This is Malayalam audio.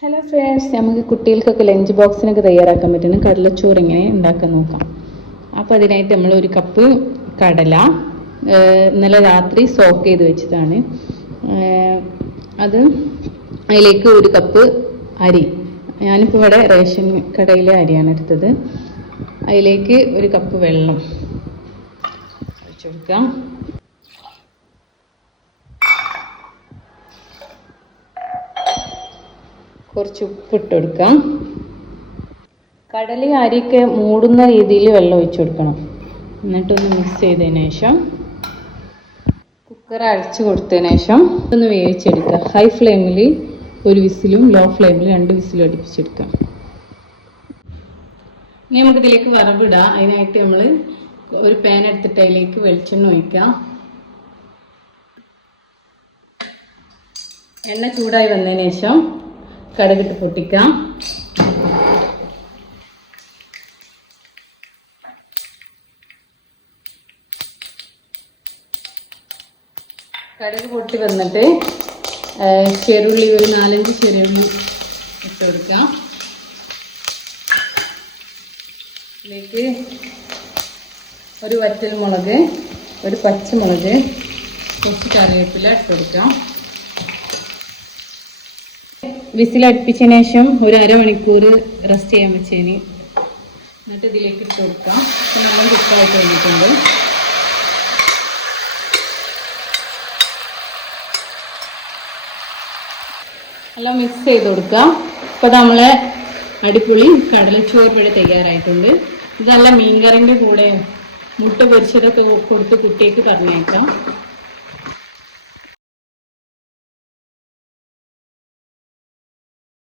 ഹലോ ഫ്രണ്ട്സ്, നമുക്ക് കുട്ടികൾക്കൊക്കെ ലഞ്ച് ബോക്സിനൊക്കെ തയ്യാറാക്കാൻ പറ്റുന്ന കടലച്ചോറ് എങ്ങനെ ഉണ്ടാക്കാൻ നോക്കാം. അപ്പോൾ അതിനായിട്ട് നമ്മൾ ഒരു കപ്പ് കടല ഇന്നലെ രാത്രി സോക്ക് ചെയ്ത് വെച്ചതാണ്. അതിലേക്ക് ഒരു കപ്പ് അരി, ഞാനിപ്പോൾ ഇവിടെ റേഷൻ കടയിലെ അരിയാണ് എടുത്തത്. അതിലേക്ക് ഒരു കപ്പ് വെള്ളം ഒഴിച്ചു കൊടുക്കാം. കുറച്ച് ഉപ്പിട്ട് കൊടുക്കാം. കടല അരിയൊക്കെ മൂടുന്ന രീതിയിൽ വെള്ളം ഒഴിച്ചു കൊടുക്കണം. എന്നിട്ടൊന്ന് മിക്സ് ചെയ്തതിന് ശേഷം കുക്കർ അടച്ചു കൊടുത്തതിന് ശേഷം ഒന്ന് വേവിച്ചെടുക്കുക. ഹൈ ഫ്ലെയിമിൽ ഒരു വിസിലും ലോ ഫ്ലെയിമിൽ 2 വിസിലും അടുപ്പിച്ചെടുക്കാം. ഇനി നമുക്കിതിലേക്ക് വറവിടാം. അതിനായിട്ട് നമ്മൾ ഒരു പാൻ എടുത്തിട്ട് അതിലേക്ക് വെളിച്ചെണ്ണ ഒഴിക്കാം. എണ്ണ ചൂടായി വന്നതിന് ശേഷം കടുകിട്ട് പൊട്ടിക്കാം. കടുക് പൊട്ടി വന്നിട്ട് ചെറുള്ളി ഒരു 4-5 ചെറുള്ളി ഇട്ട് കൊടുക്കാം. ഇതിലേക്ക് ഒരു വറ്റൽമുളക്, ഒരു പച്ചമുളക്, കുറച്ച് കറിവേപ്പില ഇട്ട് കൊടുക്കാം. വിസിലടുപ്പിച്ചതിന് ശേഷം ഒരു അരമണിക്കൂർ റെസ്റ്റ് ചെയ്യാൻ വെച്ചതിന് എന്നിട്ട് ഇതിലേക്ക് ഇട്ട് കൊടുക്കാം. അപ്പം നമ്മൾ കുക്കായിട്ട് കഴിഞ്ഞിട്ടുണ്ട്. എല്ലാം മിക്സ് ചെയ്ത് കൊടുക്കാം. അപ്പോൾ നമ്മളെ അടിപൊളി കടലച്ചോറ് ഇവിടെ തയ്യാറായിട്ടുണ്ട്. ഇത് നല്ല മീൻകറിൻ്റെ കൂടെ മുട്ട പൊരിച്ചതൊക്കെ കൊടുത്ത് കുട്ടിയേക്ക് പറഞ്ഞേക്കാം.